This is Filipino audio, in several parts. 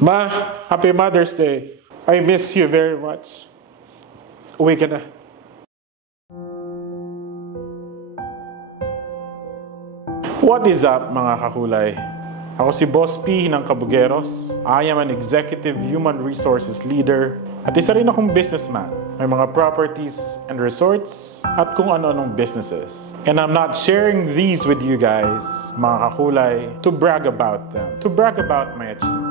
Ma, happy Mother's Day. I miss you very much. Uwi ka na. What is up, mga kakulay? Ako si Boss P ng Kabugeros. I am an executive human resources leader at isa rin akong businessman. May mga properties and resorts at kung ano-anong businesses. And I'm not sharing these with you guys, mga kakulay, to brag about them, to brag about my achievements.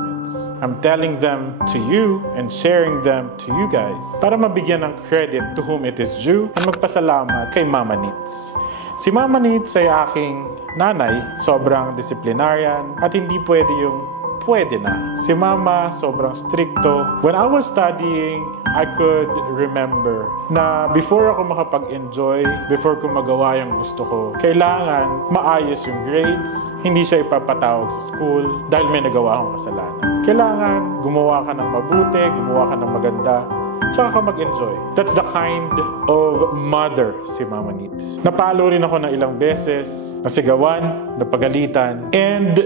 I'm telling them to you and sharing them to you guys para mabigyan ng credit to whom it is due and magpasalamat kay Mama Nits. Si Mama Nits ay aking nanay, sobrang disciplinarian at hindi pwede yung pwede na. Si Mama, sobrang stricto. When I was studying, I could remember na before ako makapag-enjoy, before ko magawa yung gusto ko, kailangan maayos yung grades, hindi siya ipapatawag sa school dahil may nagawa akong kasalanan. Kailangan gumawa ka ng mabuti, gumawa ka ng maganda, tsaka ka mag-enjoy. That's the kind of mother si Mama Nits. Napalo rin ako ng ilang beses, nasigawan, napagalitan, and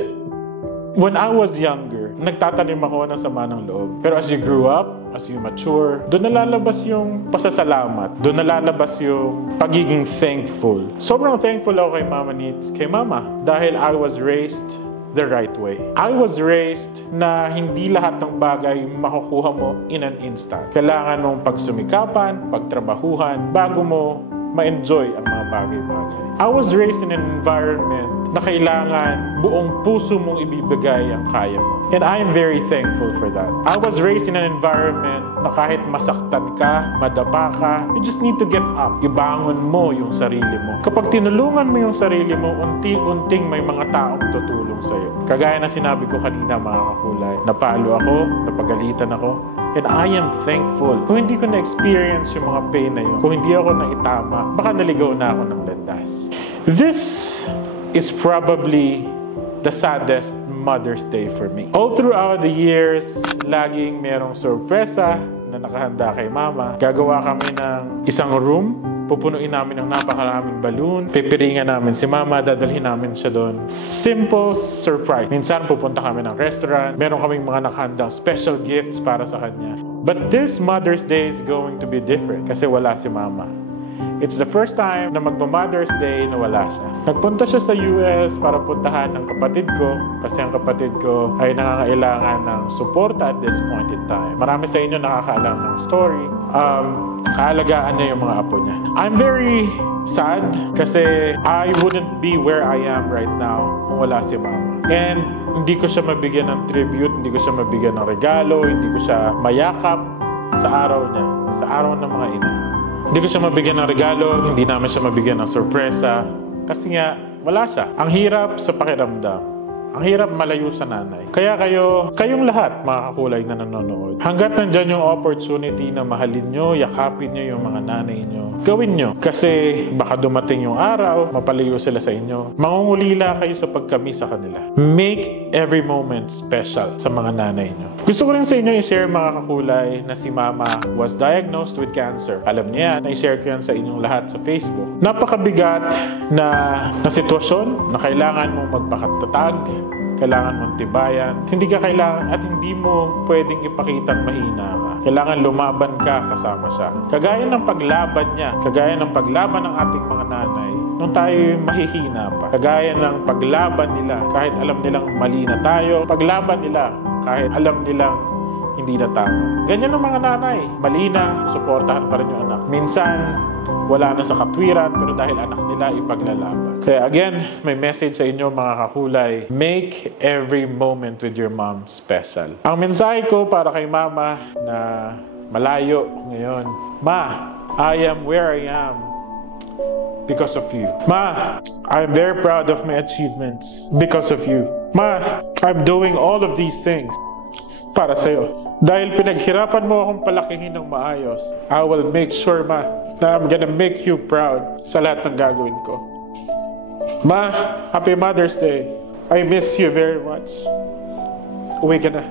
when I was younger, nagtatanim ako ng sama ng loob. Pero as you grew up, as you mature, doon nalalabas yung pasasalamat. Doon nalalabas yung pagiging thankful. Sobrang thankful ako kay Mama Nits, kay Mama, dahil I was raised the right way. I was raised na hindi lahat ng bagay makukuha mo in an instant. Kailangan mong pagsumikapan, pagtrabahuhan, bago mo ma-enjoy ang mga bagay-bagay. I was raised in an environment na kailangan buong puso mong ibibigay ang kaya mo. And I am very thankful for that. I was raised in an environment na kahit masaktan ka, madapa ka, you just need to get up. Ibangon mo yung sarili mo. Kapag tinulungan mo yung sarili mo, unti-unting may mga taong tutulong sa'yo. Kagaya na sinabi ko kanina, mga kakulay, napalo ako, napagalitan ako, and I am thankful. Kung hindi ko na-experience yung mga pain na yun, kung hindi ako naitama, baka naligaw na ako ng landas. This is probably the saddest Mother's Day for me. All throughout the years, laging merong sorpresa na nakahanda kay Mama. Gagawa kami ng isang room, pupunuin namin ng napakaraming balloon, pipiringan namin si Mama, dadalhin namin siya doon. Simple surprise. Minsan pupunta kami ng restaurant, meron kaming mga nakahandang special gifts para sa kanya. But this Mother's Day is going to be different kasi wala si Mama. It's the first time na magma-Mother's Day na wala siya. Nagpunta siya sa US para puntahan ng kapatid ko kasi ang kapatid ko ay nangangailangan ng suporta at this point in time. Marami sa inyo nakakaalam ng story. Kaalagaan niya yung mga apo niya. I'm very sad kasi I wouldn't be where I am right now kung wala si Mama. And hindi ko siya mabigyan ng tribute, hindi ko siya mabigyan ng regalo, hindi ko siya mayakap sa araw niya, sa araw ng mga ina. Hindi ko siya mabigyan ng regalo, hindi namin siya mabigyan ng sorpresa. Kasi nga, wala siya. Ang hirap sa pakiramdam. Ang hirap malayo sa nanay. Kaya kayong lahat, mga kakulay na nanonood, hanggat nandyan yung opportunity na mahalin nyo, yakapin nyo yung mga nanay nyo, gawin nyo. Kasi baka dumating yung araw, mapalayo sila sa inyo. Mangungulila kayo sa pagkami sa kanila. Make every moment special sa mga nanay nyo. Gusto ko rin sa inyo i-share, mga kakulay, na si Mama was diagnosed with cancer. Alam niya yan, na-share ko yan sa inyong lahat sa Facebook. Napakabigat na sitwasyon na kailangan mong magpakatatag, kailangan mong tibayan. Hindi ka kailangan at hindi mo pwedeng ipakitang mahina ka. Kailangan lumaban ka kasama siya. Kagaya ng paglaban niya, kagaya ng paglaban ng ating mga nanay, nung tayo mahihina pa. Kagaya ng paglaban nila, kahit alam nilang mali na tayo, paglaban nila, kahit alam nilang hindi na tama. Ganyan ang mga nanay. Mali na, suportahan pa rin yung anak. Minsan, wala na sa katwiran, pero dahil anak nila, ipaglalaban. Kaya again, may message sa inyo, mga kakulay. Make every moment with your mom special. Ang mensahe ko para kay Mama na malayo ngayon, Ma, I am where I am because of you. Ma, I'm very proud of my achievements because of you. Ma, I'm doing all of these things para sa'yo. Dahil pinaghirapan mo akong palakihin ng maayos, I will make sure, Ma, na I'm gonna make you proud sa lahat ng gagawin ko. Ma, happy Mother's Day. I miss you very much. Uwi ka na.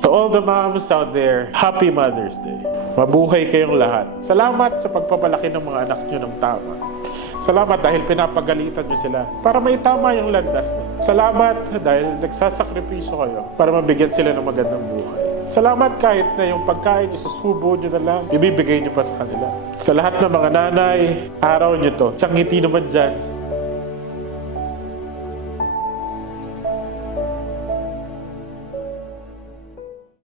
To all the moms out there, happy Mother's Day. Mabuhay kayong lahat. Salamat sa pagpapalaki ng mga anak nyo ng tama. Salamat dahil pinapagalitan nyo sila para maitama yung landas nila. Salamat dahil nagsasakripisyo kayo para mabigyan sila ng magandang buhay. Salamat kahit na yung pagkain isusubo nyo na lang, ibibigay nyo pa sa kanila. Sa lahat ng mga nanay, araw nyo to. Isang ngiti naman dyan,